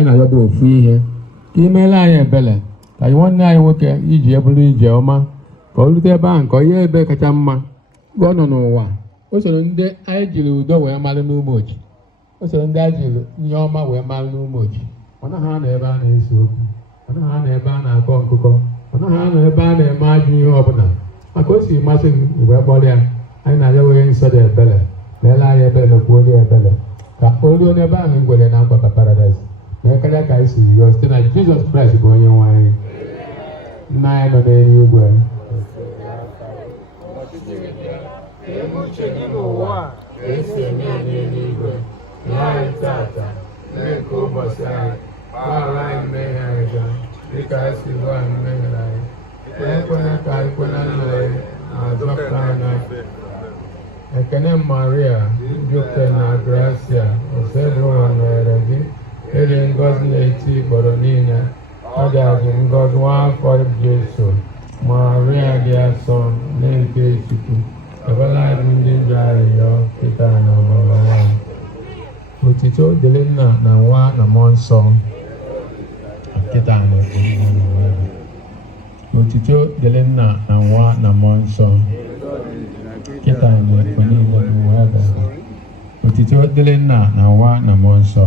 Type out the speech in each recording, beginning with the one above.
anyị na-ayọba ofu ihe ka imeela anyị ebele ka anyị nwanne anyị nwoke iji ebulu ije ọma ka o rute ebe ahụ nke onye ebe kacha mma ka ọ nọ n'ụwa. O soro ndị anyị jiri udo wee malụ n'Umuochi, o soro ndị anyị jiri ihe ọma wee malụ n'Umuochi. Ọ naghị anọ ebe a na-ese okwu, ọ naghị anọ ebe a na-akọ nkụkọ, ọ naghị anọ ebe a na-eme ajọ ihe ọbụla. Maka o si masị gị mgbe kpọrọ ya, anyị na-arịọ onye nsọ dị ebele meela anyị ebele kwuo onye ebele ka o ruo n'ebe ahụ ngwere na nkwa Paradise mee karịa ka anyị si rịọ site na Jizọs Kraịst bụ onye nwe anyị. Nna anyị nọ n'eluigwe, esi eme n'eluigwe nye anyị tata mee nke ụbọchị anyị, gbaghara anyị mmehie anyị dịka anyị si gwa anyị mmehie anyị, ekwela ka anyị kwela mmehie na zọpụta anyị n'afe. Ekene Maria, jupụtara na gracia, Osebụwa nwere gị, ịdị ngọzi n'etiti igboro niile, ọ ga-adị ngọzi nwa afọ Jesu. Maria dị asọ nne nke Chukwu, ebela anyị ndị njọ arịrịọ kịta na ọmụmụ nwanyị. Otito dịrị Nna na Nwa na Mmụọ Nsọ kịta na otito dịrị Nna na Nwa na Mmụọ Nsọ kịta na ekwe niile n'ụwa ebe. Otito dịrị Nna na Nwa na Mmụọ Nsọ.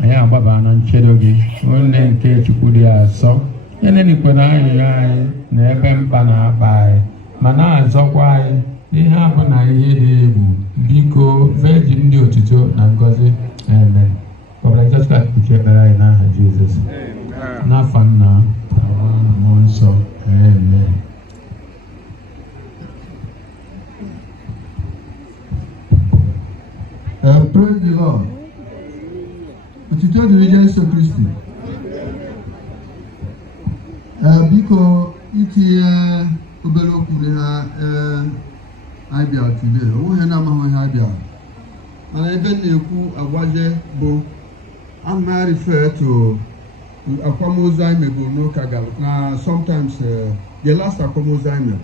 Anyị agbaba na nchedo gị, nne nke Chukwu dị asọ, enenikwana arịrịọ anyị na ebe mkpa na-akpa anyị, ma na-azọkwa anyị ihe abụ na ihe dị egwu. Biko Virgin dị otito na ngọzi. Amen. Ọbara Jizọs Kraịst kpuchie ekpere anyị n'aha Jizọs. N'afa Nna na Nwa na Mmụọ Nsọ. Amen. Praise the Lord. Otito dịrị Jesu Kristi. Biko itinye obere okwu ha anyị bịara today. Onwe na amaghị ha bịara. Mana ebe na-ekwu agwaje bụ ama refer to akwamozu anyị meburu n'ụka gara na sometimes the last akwamozu anyị mere.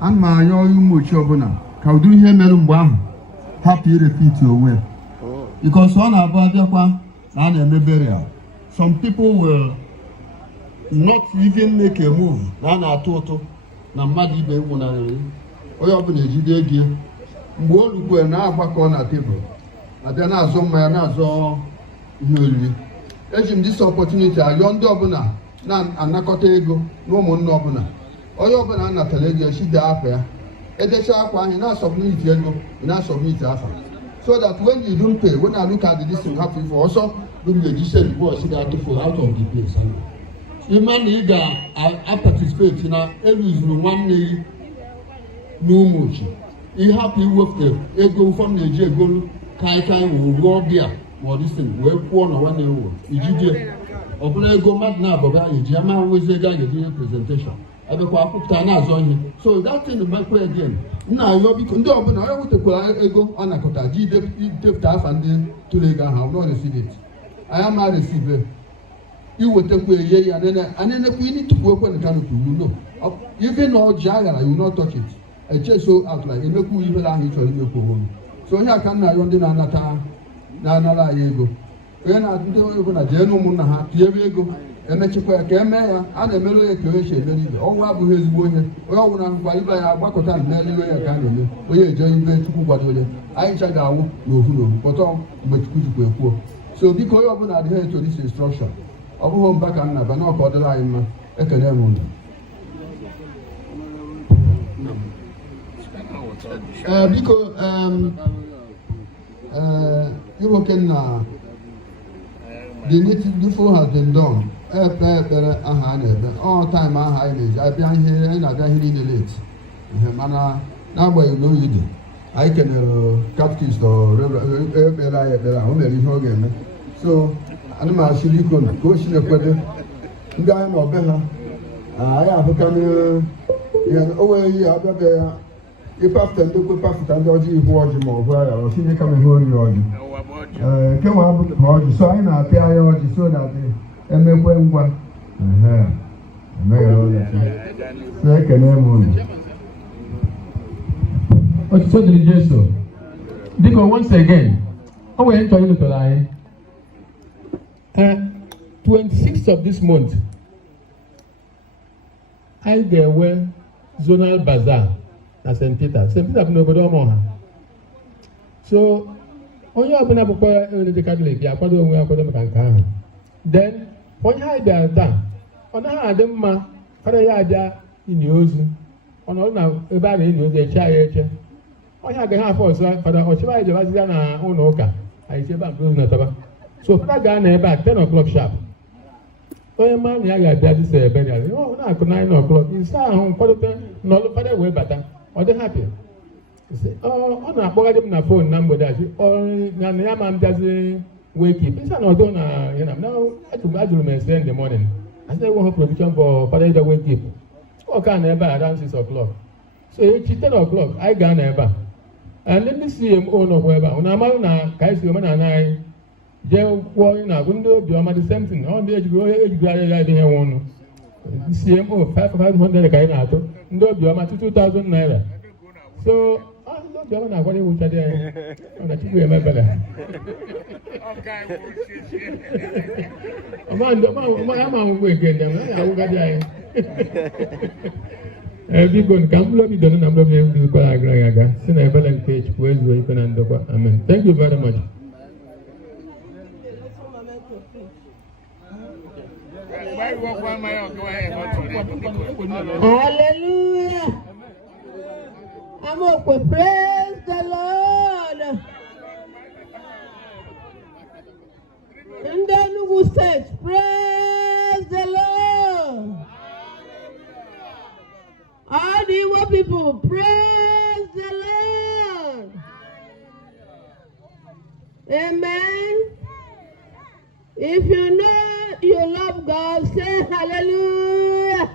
Ana m arịọ onye Umuochi ọbụla ka ụdị ihe mere mgbe ahụ hapụ irepiti onwe, because ọ na-abụ abịakwa na a na-eme burial. Some people will not even make a move na a na-atụ ụtụ na mmadụ ibe nwụnarịrị, onye ọbụla ejide ego mgbe o rukwe na-agbakọ na tebụl abịa na-azọ mmanya na-azọ ihe oriri. Eji m this opportunity arịọ ndị ọbụla na-anakọta ego na ụmụnne ọbụla, onye ọbụla anatara ego echide afa ya, edecha akwa ahụ na-asọbmiti ego na-asọbmiti afa, so that when you don't pay, when I look at this thing happen for also don't register before she got to fall out of the place. Ịma na ị ga-participate na eluzuru nwanne gị n'Umuochi, ịhapụ iwepụta ego ụfọdụ na-eji egolu kaikai rụọ bịa ma ọ dịsị wee kwụọ na nwanne ewu ijide ọbụla ego mmadụ na-abụba eji ama nwezi ego a ga-eji ihe presentation ebekwa akwụpụta na-azọ ihe. So that thing mekwe again, nna ayọ biko ndị ọbụla onye wetekwara ego ọ nakọta ji idepụta afa ndị tụrụ ego ahụ not receive it. I am not receive iwetekwa eye ya anenekwa ini tupu ekwe na canopy you know. Even ọjị aghara you not touch it. Eche so out like emekwu ihe ahụ ịchọrọ imekwu onwe. So onye aka nna ayọ ndị na-anara anyị ego, onye na-ndị ego na jee n'ụmụnna ha tinyere ego emechekwa ya ka eme ya. A na-emere onye ka onye si emere ibe. Ọnwụ abụghị ezigbo onye ọbụla ngwa ibe ya gbakọta na n'eluigwe ya ka a na-eme onye eje ibe Chukwu gwadoro anyị ncha ga-anwụ n'ofu n'ofu kpọtọ mgbe Chukwu jikwa ekwuo. So biko onye ọbụla adịghị eto this instruction, ọ bụghị mba ka nna ba na ọka ọ dịrị anyị mma. Ekele m unu. Biko Iwoke na the needful has been done. Ekpere aha a na-ebe all time aha anyị na-eji abịa ihe anyị na-abịa ihe niile late mana n'agbanyeghị na oyi dị anyị kenere catechist ekpere anyị ekpere ahụ o mere ihe ọ ga-eme. So ana m asị biko na ka o si na-ekwede ndị anyị na ọbe ha anyị abụka o nwere ihe abịabe ya ịpafụta ndị kwe pafụta ndị ọjọọ ihu ọjị ma ọ bụ agha osinye kama ihe oriri ọjị kenwa abụghị ọjị. So anyị na-apịa ya ọjị so na emekwe ngwa emeghere ụlọ so ekene m unu. Otito dịrị Jesu. Dịka once again I went to the line. 26th of this month, I there were zonal bazaar at St. Peter. St. Peter nobody more. So, when you open up a Catholic, you are part of the then, when you had done, on a dema, Padaya in use, on all now about the child. I had the half also for the Ochiba Javazana on Oka. I say about Bruce. So, for that guy, about 10 o'clock sharp. Oh, man, I got that is a burial. Oh, now 9 o'clock. You saw home for the no father way better. Or the happy. You say, oh, on a phone number that or Nanayaman doesn't wake up. It's not done, you know. Now, I could imagine me in the morning. I say, what provision for father to wake up? Oh, can never around 6 o'clock. So, it's 10 o'clock. I got never. And let me see him own of whoever. On a man, I see woman and I. They were in a window, the same thing. On the edge, I one. CMO 500 Kainato, no, you are 2,000 naira. So, I don't know what you would say. On the TV, remember that. I'm again. People come love you, don't know you paragraph. Send a balance page where you can undergo. Amen. Thank you very much. Hallelujah. Amokwe, praise the Lord. In the Enugu State, praise the Lord. All the Igbo people, praise the Lord. Amen. If you know you love God, say hallelujah.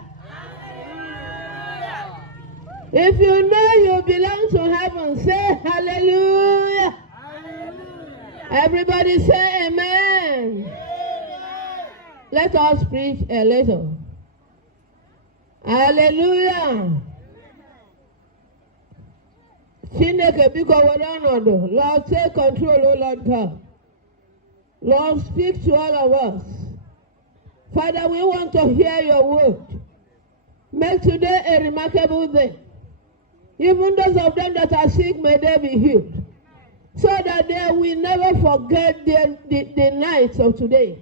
Hallelujah. If you know you belong to heaven, say hallelujah. Hallelujah. Everybody say amen. Amen. Let us preach a little. Hallelujah. Chineke biko wanodo. Lord, take control, O Lord God. Lord, speak to all of us. Father, we want to hear your word. Make today a remarkable day. Even those of them that are sick, may they be healed. So that they will never forget the night of today.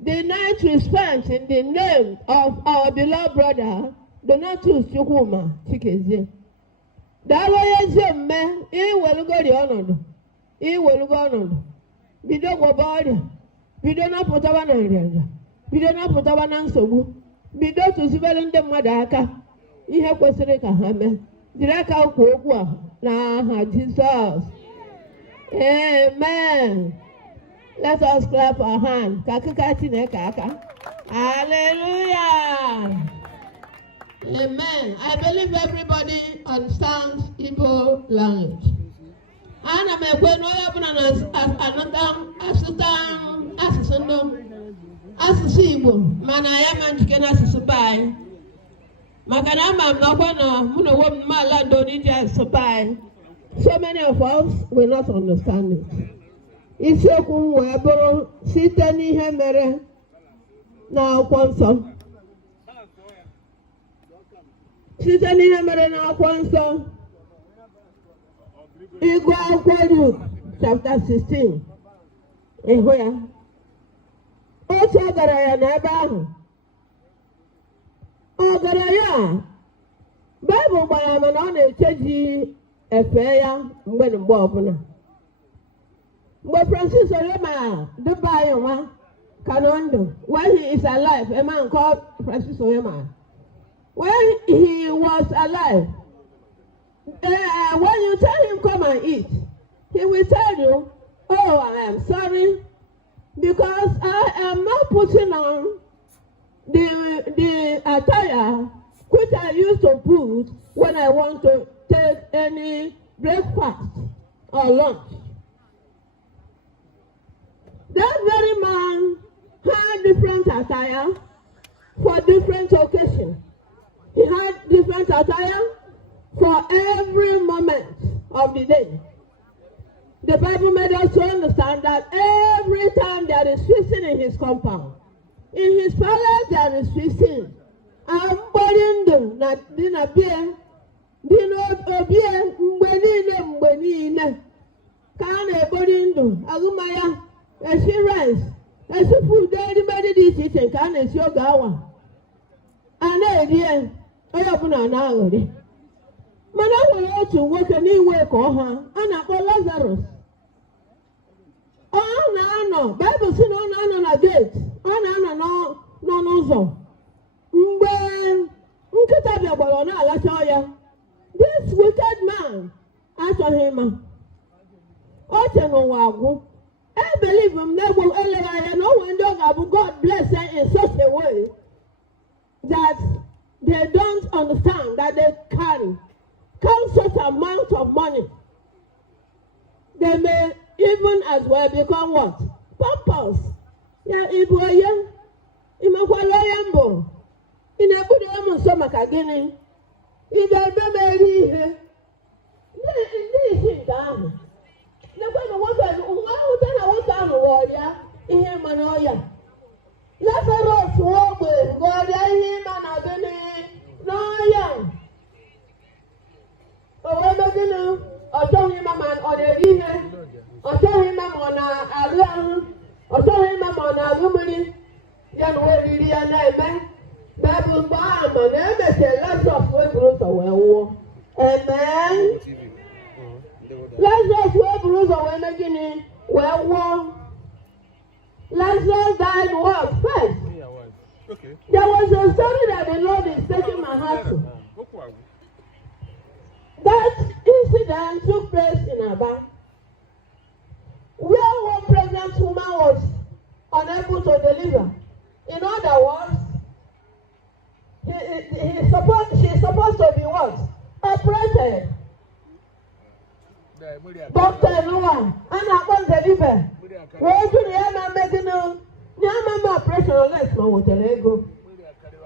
The night we spent in the name of our beloved brother, Donatus Chikezie. That way, man, he will go the honor. He will go on. Bido go body. Bido na putawa na nrenga. Bido na putawa na nsogbu. Bido tuzibele ndị mmadụ aka. Ihe kwesịrị ka ha mee. Jiri aka okwu okwu a n'aha Jizọs. Amen. Let us clap our hands. Kakika Chineke aka. Hallelujah. Amen. I believe everybody understands Igbo language. Ana m ekwe na onye ọbụla na-anọta asụsụ Igbo mana ya ma njike n'asụsụ be anyị maka na ama m n'ọkwa na mụ na onwe m ala ndo n'iji asụsụ be anyị. So many of us will not understand it. Isiokwu m wee bụrụ site n'ihe mere n'akwụkwọ nsọ. Site n'ihe mere n'akwụkwọ nsọ. Igwe akwụkwọ Luke chapter 16. Ịhụ ya. Otu ọgaranya n'ebe ahụ. Ọgaranya Baịbụl gbara ama na ọ na-echeji efe ya mgbe ọbụla. Mgbe Francis Onyema dịba anyị nwa ka nọ ndụ, when he is alive, a man called Francis Onyema. When he was alive, when you tell him come and eat, he will tell you, oh, I am sorry, because I am not putting on the attire which I used to put when I want to take any breakfast or lunch. That very man had different attire for different occasions. He had different attire for every moment of the day. The Bible made us to understand that every time there is feasting in his compound, in his palace there is feasting. And Bodindo, not dinner beer, dinner beer, Mbenine, Kane Bodindo, Agumaya, as she rice, as she food, anybody this eating, Kane Shogawa. And then, I open an hour. Man, I will to work anywhere, call her, and I call Lazarus. Oh, no, Bible says no, a gate. Oh, no. This wicked man, after him, I believe him never know when God bless them in such a way that they don't understand that they carry such amount of money. They may even as well become what? Pampers. Yeah, Iboya, Imakwaloyambo, in a good woman, so much again. In the baby here, this is done. The one who was a warrior in him and Oya. Lazarus walk with God, him and Agony, no young. Oh, I told him a man on a river. I told him I'm on a young. I told him I'm on a woman. Young lady and I man. Bible bomb and everything. Let's just wait for us away. Amen. Let's just wait for us away. Making well, Lazarus died what? First. Okay. There was a story that the Lord is taking my heart to. That incident took place in Aba, where one pregnant woman was unable to deliver. In other words, she's supposed to be what? Operated. Doctor Noah, and I can't deliver. Where do the other making no? The operation unless no with the Lego.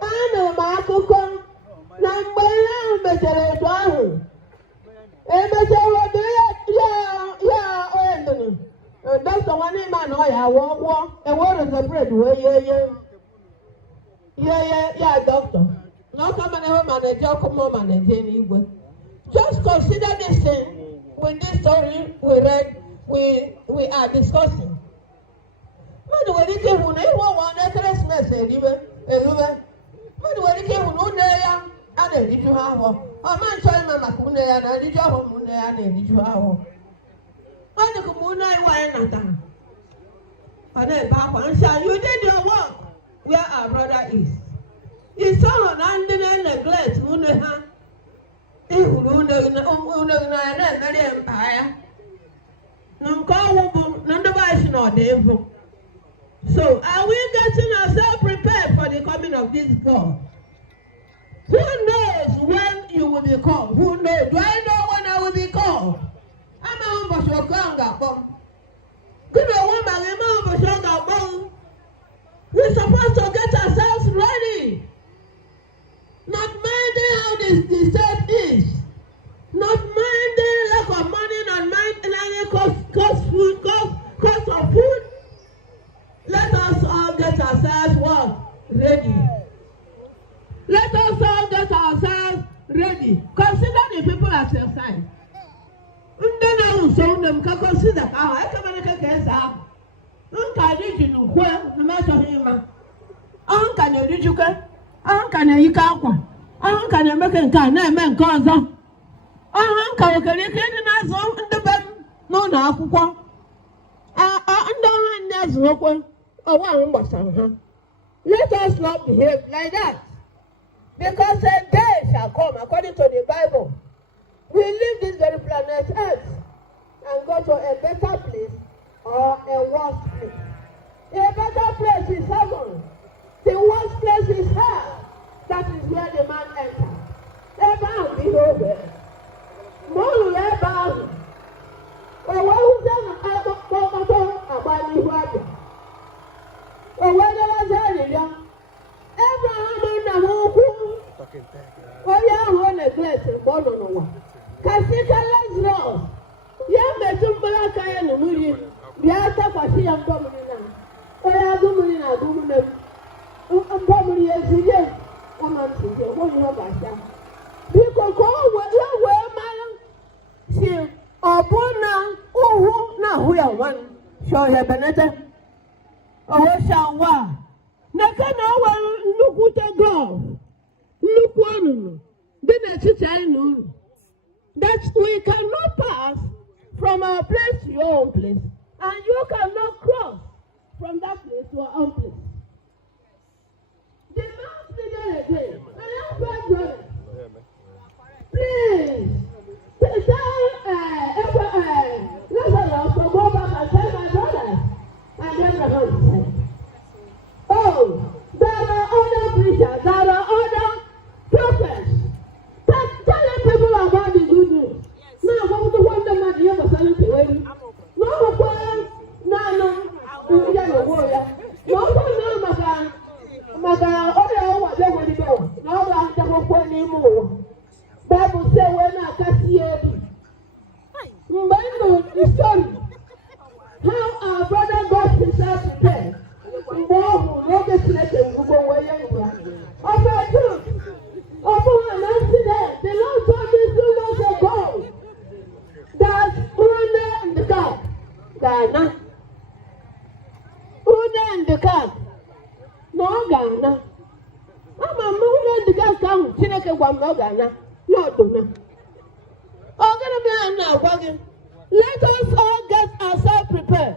I know my cocoon. Number that's the one man I walk and what is the bread? Yeah, doctor. No come and home and a joke mom and a Jenny. Just consider this thing when this story we read, we are discussing. But when it came when everyone wanted Christmas, everywhere. But when it came when and then did you have a man trying my Makune and I did your home and then did you have on the Kumuna, why not? And then Papa, shall you did your work where our brother is? It's someone under neglect, Munaha. Very empire. None the vice nor devil. So, are we getting ourselves prepared for the coming of this God? Who knows when you will be called? Who knows? Do I know when I will be called? I'm a humble shogunga bomb. Good woman, I'm a humble shogunga bomb. We're supposed to get ourselves ready. Not minding how the state is. Not minding lack of money, not minding cost of food. Let us all get ourselves what? Ready. Let us all get ourselves ready. Consider the people at your side. Consider how I come and get up. Uncle, you know where the matter him. Uncle, you can. Uncle, you can't. Uncle, you make a car, no man calls up. Uncle, can you get in us on the bed? No, no, let us not behave like that. Because a day shall come, according to the Bible, we leave this very planet Earth and go to a better place or a worse place. A better place is heaven. The worst place is hell. That is where the man enters. Ever be over. More ever. Well, what was that? Abraham and the whole oh, yeah, neglect. Kasika Lazarus. Yeah, Metumbala Oji, the other party and Domina. I do mean I do them. Probably as he is. Come on, see, what you have at them. Because go where man. See, Obuna, oh, now we are one. Show her Benetta. Oh, shall wa. Nakana, look at God. Look one. Then I say, that we cannot pass from our place to your own place, and you cannot cross from that place to our own place. The man pleaded again, and I said, brother, please, Lazarus to go back and tell my brothers. And then the man said, oh, there are other preachers, there are other prophets. Telling people about the good news. Now, what the one that might be able to tell you? No, warrior. No, Maga, oh, what they will go. Now, I'm the one anymore. Bible say, when I can see it. Bible is sorry. How our brother got himself prepared. More who wrote the letter will go away anywhere. Over truth. Over an accident. The Lord told me 2 months ago that Udi and the God, Ghana. Udi and the God. No Ghana. I'm a Udi and the God come. Chineke from no Ghana. No, do not. Let us all get ourselves prepared.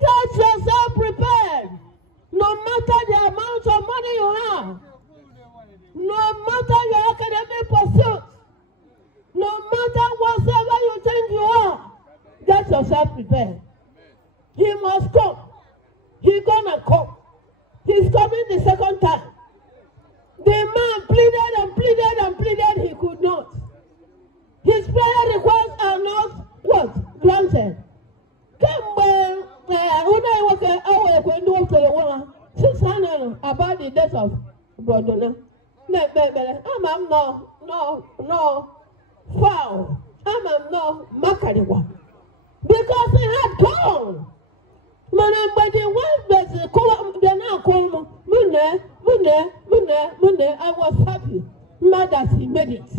Get yourself prepared. No matter the amount of money you have, no matter your academic pursuit, no matter whatever you think you are, get yourself prepared. He must come. He's gonna come. He's coming the second time. The man pleaded and pleaded and pleaded, he could not. His prayer requests are not what? Granted. About the death of Brodona. No, foul. No, Makariwa. Because he had gone. But the one that's now called Mune, I was happy. Mad that he made it.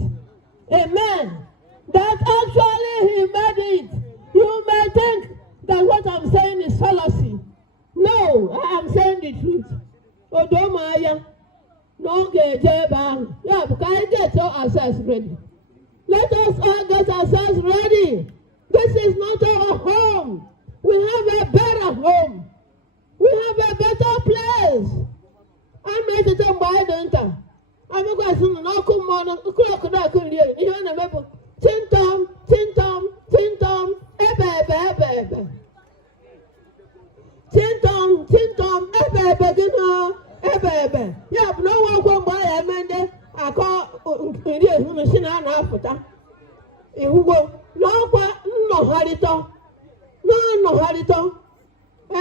Amen. That actually he made it. You may think that what I'm saying is fallacy. No, I am saying the truth. Odomaya, no get bang. Yeah, because I get ourselves ready. Let us all get ourselves ready. This is not our home. We have a better home. We have a better place. I made it a buy denta. I'm going to knock on the crocodile. You remember? Tintom, ebe. Tintom, ebe. Yeah, but no one can buy a man. I call machine and Africa. If we go, no harito. No harito. I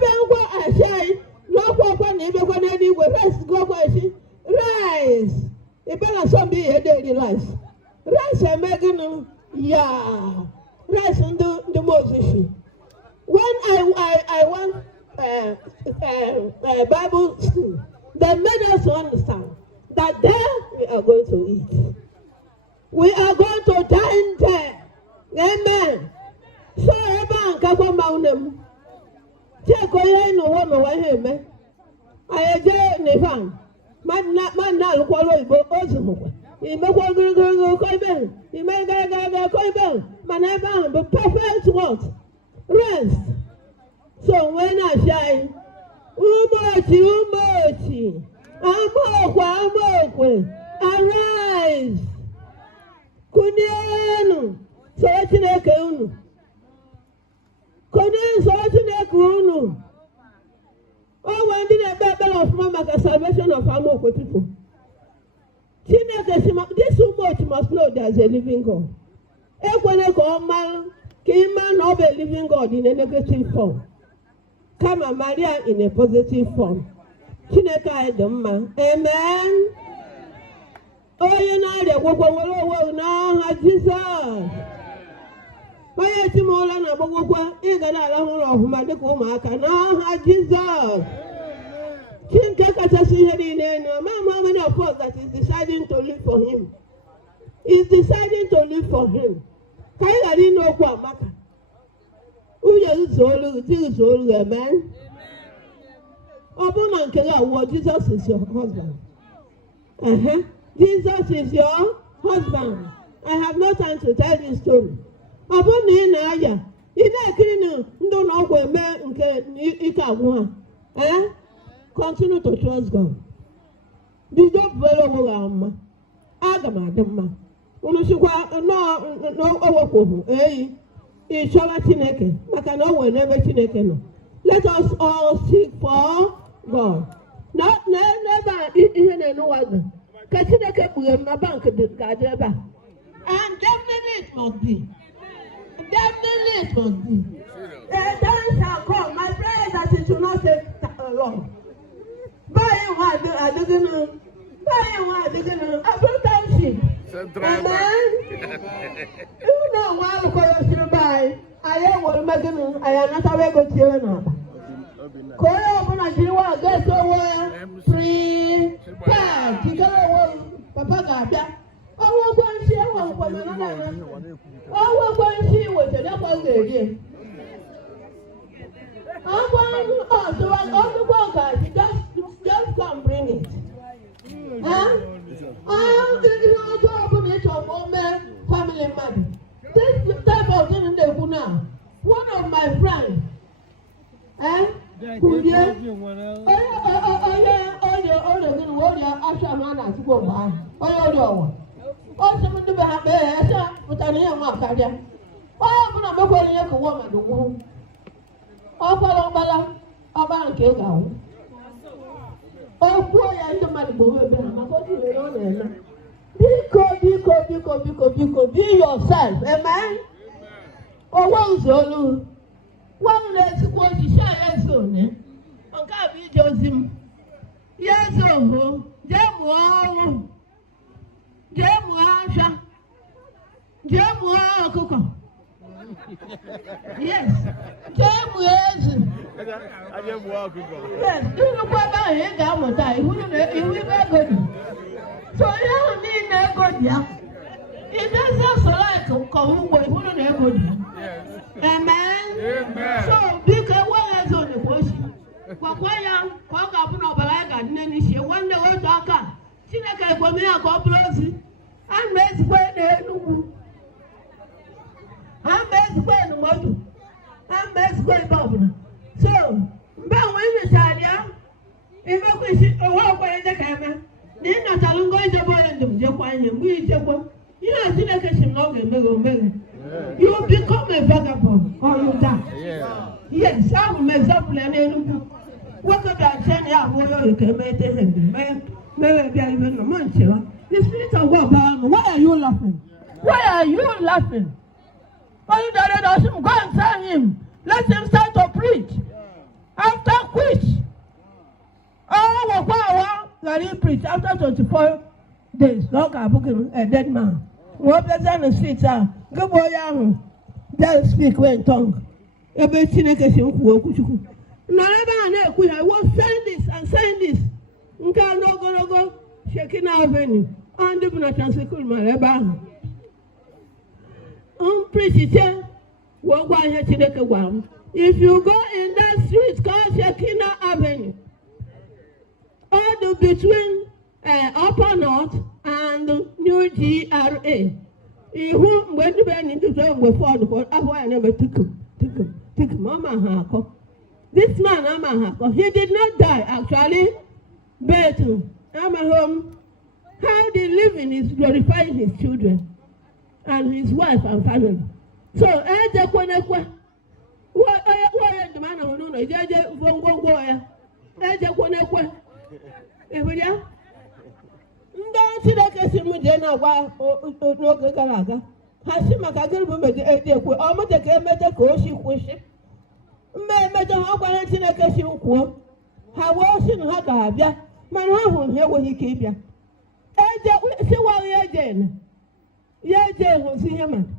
don't go and say, no one even when any will rest go away. Rice. It better some be a daily life. Rice and making yeah. Rice and the most issue. When I went Bible school, they made us understand that there we are going to eat. We are going to dine there. Amen. So everyone can come out them. Take away no one away him. I agree, Nevan. Man, now, quality, but also. He may go, he may go, man, but perfect what? Rest. So when I say, Umuochi, Amokwe, arise. Kunienu, so Chineke unu. Kunienu, so Chineke unu. Oh, when did a battle of Mama salvation of Amokwe people? This Umuochi must know there's a living God. Ekwene ko man, man of a living God in a negative form. Come and Maria in a positive form. Chineke Edoma. Amen. Oh, you know the world now, Jesus. onye etimụla na agbagwokwa ị ga na-arahụ ụlọ ọhụma dịka ụmụaka n'aha Jizọs. Chineke kachasị ihe niile elu, ama how many of us that is deciding to live for him. Is deciding to live for him. Ka anyị ghara ịnụ okwu amaka. Uye uzuolu, di uzuolu, amen. Ọ bụrụ na nke gị awụọ, Jesus is your husband. Jesus is your husband. I have no time to tell this story. Ọ bụrụ na ị na-aya, ị na-ekiri na ndị ụlọ ọgwụ eme nke ike agwụ ha. Continue to trust God. Bido bụrụ onwe gị mma. Aga m adị mma. Unu sikwa n'owekwohụ eyi ị chọwa Chineke maka na o nwere n'ebe Chineke nọ. Let us all seek for God. N'ebe a ihe na-enụwa gị ka Chineke kpughe m na bank ga-adị ebe a. And definitely it must be. Definitely it must be. The time shall come. My prayer is that it will not take long. Báyìí wọn àdúgbò Abúlé Township. Amen. Iwu na nwa alụkọrọ siri báyìí, anyị enwere megịnụ, anyị anatawa ego tiere n'akpa. Ka onye ọbụla jiri nwa ga-esi owo ya free card, jikere onwe papa ga-abịa. Ọnwa ụgwọ nshi enwe nkwenye nọ na-eme. Ọnwa ụgwọ nshi wetara ekwe ga-erie. Just come bring it. Family man. This type of thing they do now. One of my friends, ọba nke ga-awụ okwu ya ndị mmadụ bụ ebe ha maka otu ihe ọ na-eme. Biko be yourself, amen. Owe ụzọ olu nwa m na-ezikwa ojisi ya eze one nke a bụ ije ozi m ya eze oho jee mụọ ọrụ, jee mụọ afịa, jee mụọ ọkụkọ. Yes, jee mụọ ezi. Yes, nnukwu ebe ahụ ị ga-amụta ihu ibe ego dị. So ihe ahụ niile ego dị ya. Idezi asọrọ ka ugbo ihu na ego dị ya. Amen. So biko enweghị eze onyekwa ochi. Gwakwa ya ka ọ ga-abụ na ọbara ya ga-adị n'isi. Nwanne wetu aka Chineke ekweme ya ka ọ bụrụ ozi. A na-ezikwa n'Enugu. A na-ezikwa n'Umuochibinagu. A na-ezikwa ebe ọbụla. So, mgbe onwe ị mechara ya, imekwa isi onwe ọkwanye ndị ka eme, na ị nachara ngo ijebe onye ndụ jekwa ihe mgbe ichekwa ihe a Chineke si na ọ ga-emeghe omeghe. You become a vagabond or you die. Yes, ahụ m example ya n'Enugu. Nwoke bịa na ya abụọ ya oyi ka emete ihe ndị mere bịa ibe nọ ma nchewa. The Spirit of God bara m, why are you laughing? Why are you laughing? Onye dara da ọsị m, go and tell him. Let him start to preach. After which, let him preach. After 24 days, no a dead man. What does that speak? Good boy, they'll speak in tongue. I will send this and send this. Go, shaking our venue. And the Bunatan school, my rebel. Preach it. If you go in that street called Shekina Avenue, all the between Upper North and New GRA, who went to bed into the before the I never took him, Mama Hako. This man, Mama Hako, he did not die actually, but I'm home. How they live in is glorifying his children and his wife and family. So, the man who knows, don't see that case in Mujana, why, no, Galaga. Hashima Kagel, almost a game at a coach, worship. Madam, how about anything I can see? How was in Hagabia? Man, how here will he keep you? See why again. Yeah, Jane will see him.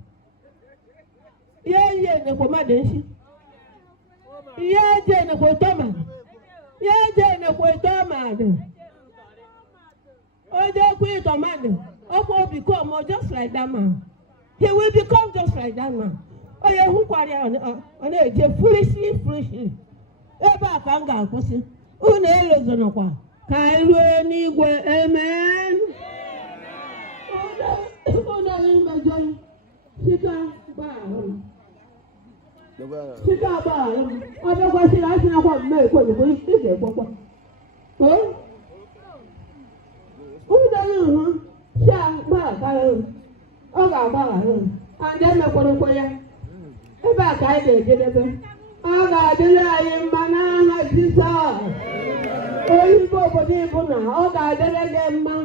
Ye ne ko madenshi. Ye je ne ko toma. Ye je ne ko toma de. Oje ku toma de. Oko become just like that man. He will become just like that man. Oh, yeah, who quarry on it? Foolishly. Eba kanga kusi. Une lozono kwa. Kaiwe nigwe. Amen. Una nimba joy. Shika ba. Shika ba. Obe kwa shira asina kwa me kwa ni ise kwa. Oh? Una nimba. Sha ba ka. Oga ba. And then me ya. Ebe a ka anyị na-ejedebe ọ ga-adịrị anyị mma n'aha Jizọs. Oyibo obodo ịbụ na ọ ga-adịrị gị mma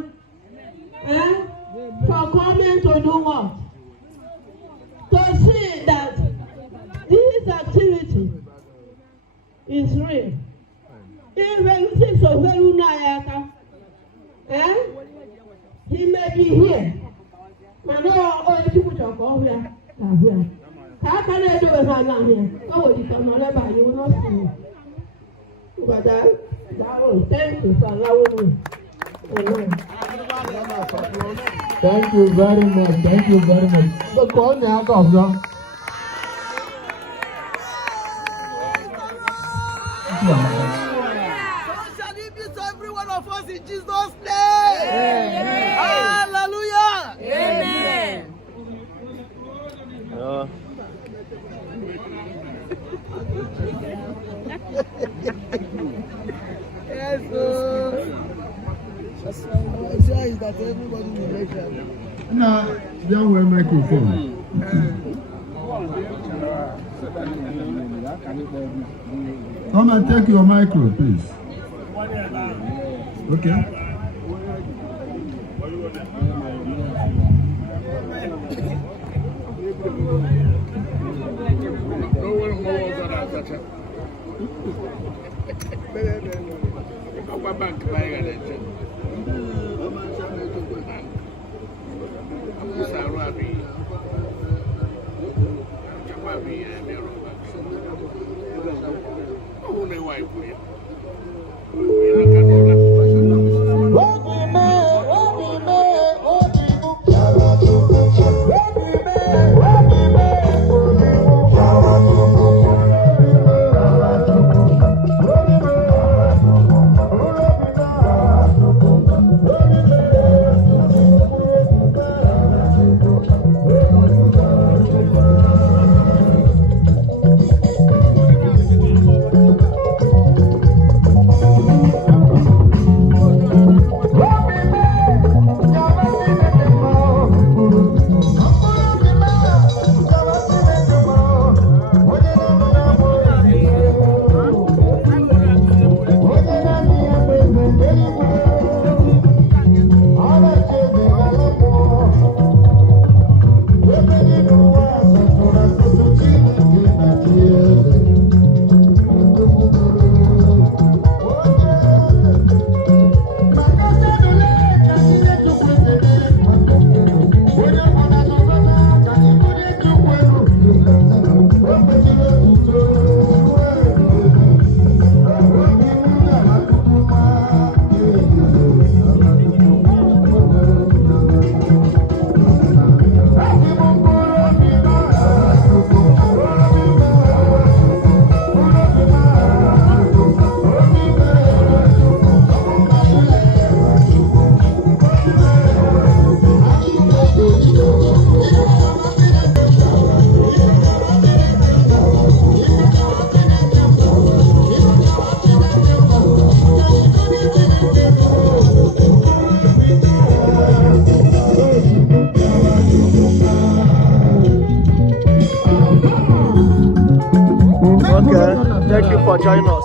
for coming to do what? To see that this activity is real. Even if so very nice, he may be here. But no, you put your call here. How can I do it now here? Oh, you can never, you will not see me. But thank you for allowing me. Thank you very much. Thank you very much. But call me out of them. So shall it be to every one of us in Jesus' name. Amen. Hallelujah. Amen. Yes, is that everybody will make that. Now, young way microphone. Come and take your micro, please. Okay. Thank you for joining us.